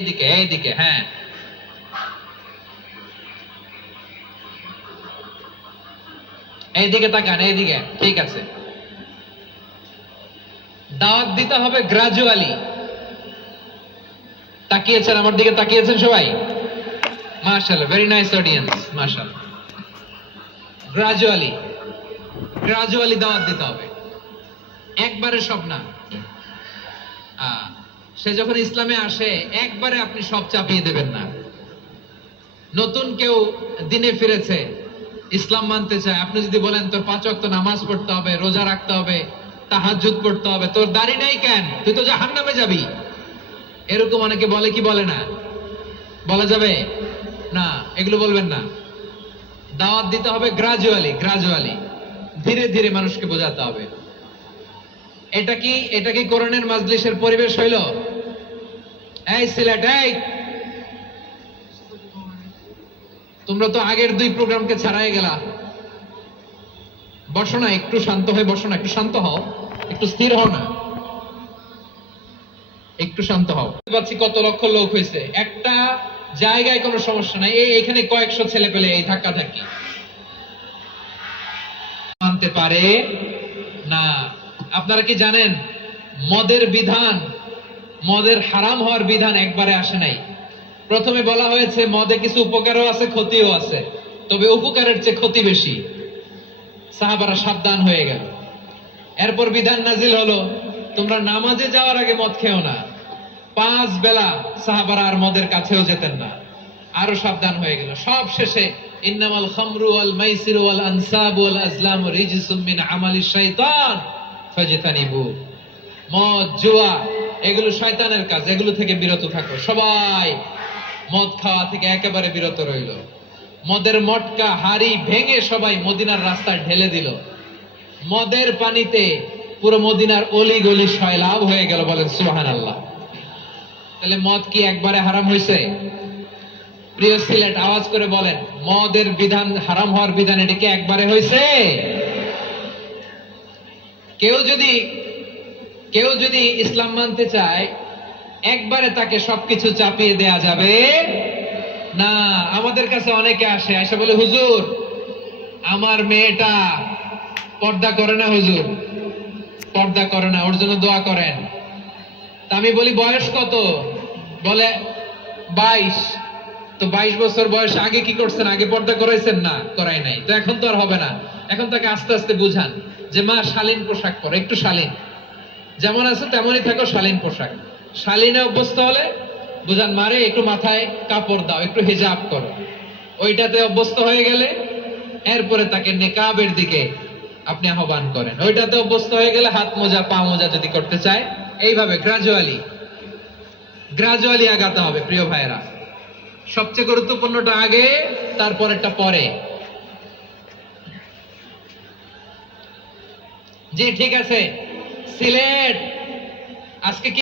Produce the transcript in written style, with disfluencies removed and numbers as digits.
এইদিকে এইদিকে, হ্যাঁ, এইদিকে তাকান, এইদিকে, ঠিক আছে। দাওয়াত দিতে হবে গ্রাজুয়ালি। তাকিয়েছেন আমার দিকে, তাকিয়েছেন সবাই? মাশাআল্লাহ, ভেরি নাইস অডিয়েন্স, মাশাআল্লাহ। গ্রাজুয়ালি, গ্রাজুয়ালি দাওয়াত দিতে হবে, একবারে সব না। সে যখন ইসলামে আসে একবারে আপনি সব চাপিয়ে দেবেন না। নতুন কেউ দিনে ফিরেছে, ইসলাম মানতে চায়, আপনি যদি বলেন তোর 5 ওয়াক্ত নামাজ পড়তে হবে, রোজা রাখতে হবে, তাহাজ্জুদ পড়তে হবে, তোর দাড়ি নাই কেন, তুই তো জাহান্নামে যাবি, এরকম অনেকে বলে কি বলে না? বলা যাবে না, এগুলো বলবেন না। দাওয়াত দিতে হবে গ্রাজুয়ালি, গ্রাজুয়ালি, ধীরে ধীরে মানুষকে বোঝাতে হবে। এটা কি কোরআনের মাজলিসের পরিবেশ হইল? এই সিলেট, এই তোমরা তো আগের 2 প্রোগ্রামকে ছাড়াই গেলা। বসো না, একটু শান্ত হয়ে বসো না, একটু শান্ত হও, একটু স্থির হও না, একটু শান্ত হও। পাচ্ছি কত লক্ষ লোক হয়েছে, একটা জায়গায় কোনো সমস্যা নাই, এখানে কয়েকশো ছেলে পেলে এই ধাক্কা ধাক্কি মানতে পারে না। আপনারা কি জানেন মদের বিধান, মদের হারাম হওয়ার বিধান একবারে আসে নাই। প্রথমে বলা হয়েছে মদে কিছু উপকারও আছে, ক্ষতিও আছে, তবে উপকারের চেয়ে ক্ষতি বেশি। সাহাবারা সাবধান হয়ে গেল। এরপর বিধান নাজিল হলো তোমরা নামাজে যাওয়ার আগে মদ খেও না। 5 বেলা সাহাবারা আর মদের কাছেও যেতেন না, আরো সাবধান হয়ে গেল। সব শেষে ইন্নামাল খামরু ওয়াল মাইসিরু ওয়াল আনসাবু ওয়াল আজলামু রিজসুম মিন আমালিশ শাইতান ফাজতানিবু। মদ, জুয়া এগুলো শয়তানের কাজ, এগুলো থেকে বিরত থাকো। সবাই মদ খাওয়া থেকে একেবারে বিরত রইল। মদের মটকা হাড়ি ভেঙে সবাই মদিনার রাস্তায় ঢেলে দিল। মদের পানিতে পুরো মদিনার অলি গলি সয়লাভ হয়ে গেল, বলেন সুবহানাল্লাহ। তাহলে মদ কি একবারে হারাম হয়েছে? প্রিয় সিলেট, আওয়াজ করে বলেন, মদের বিধান, হারাম হওয়ার বিধান এটা কি একবারে হয়েছে? কেউ যদি ইসলাম মানতে চায় একবারে তাকে সবকিছু চাপিয়ে দেয়া যাবে না। আমাদের কাছে অনেকে আসে, এসে বলে হুজুর আমার মেয়েটা পর্দা করে না, হুজুর পর্দা করে না, ওর জন্য দোয়া করেন। তা আমি বলি বয়স কত? বলে 22। তো 22 বছর বয়স, আগে কি করছেন? আগে পর্দা করাইছেন না? করাই নাই। তো এখন তো আর হবে না। এখন তাকে আস্তে আস্তে বুঝান যে মা শালীন পোশাক পরো, একটু শালীন, যেমন আছে তেমনই থাকো, শালীন পোশাক। শালীনে অভ্যস্ত হলে বুঝান মারে একটু মাথায় কাপড় দাও, একটু হিজাব করো। ওইটাতে অভ্যস্ত হয়ে গেলে এরপরে তাকে নেকাবের দিকে আপনি আহ্বান করেন। ওইটাতে অভ্যস্ত হয়ে গেলে হাত মোজা, পা মোজা যদি করতে চায়, এইভাবে গ্রাজুয়ালি গ্রাজুয়ালি আগাতে হবে। প্রিয় ভাইয়েরা, সবচেয়ে গুরুত্বপূর্ণটা আগে, তারপরেরটা পরে। জি ঠিক আছে। সিলেট আজকে কি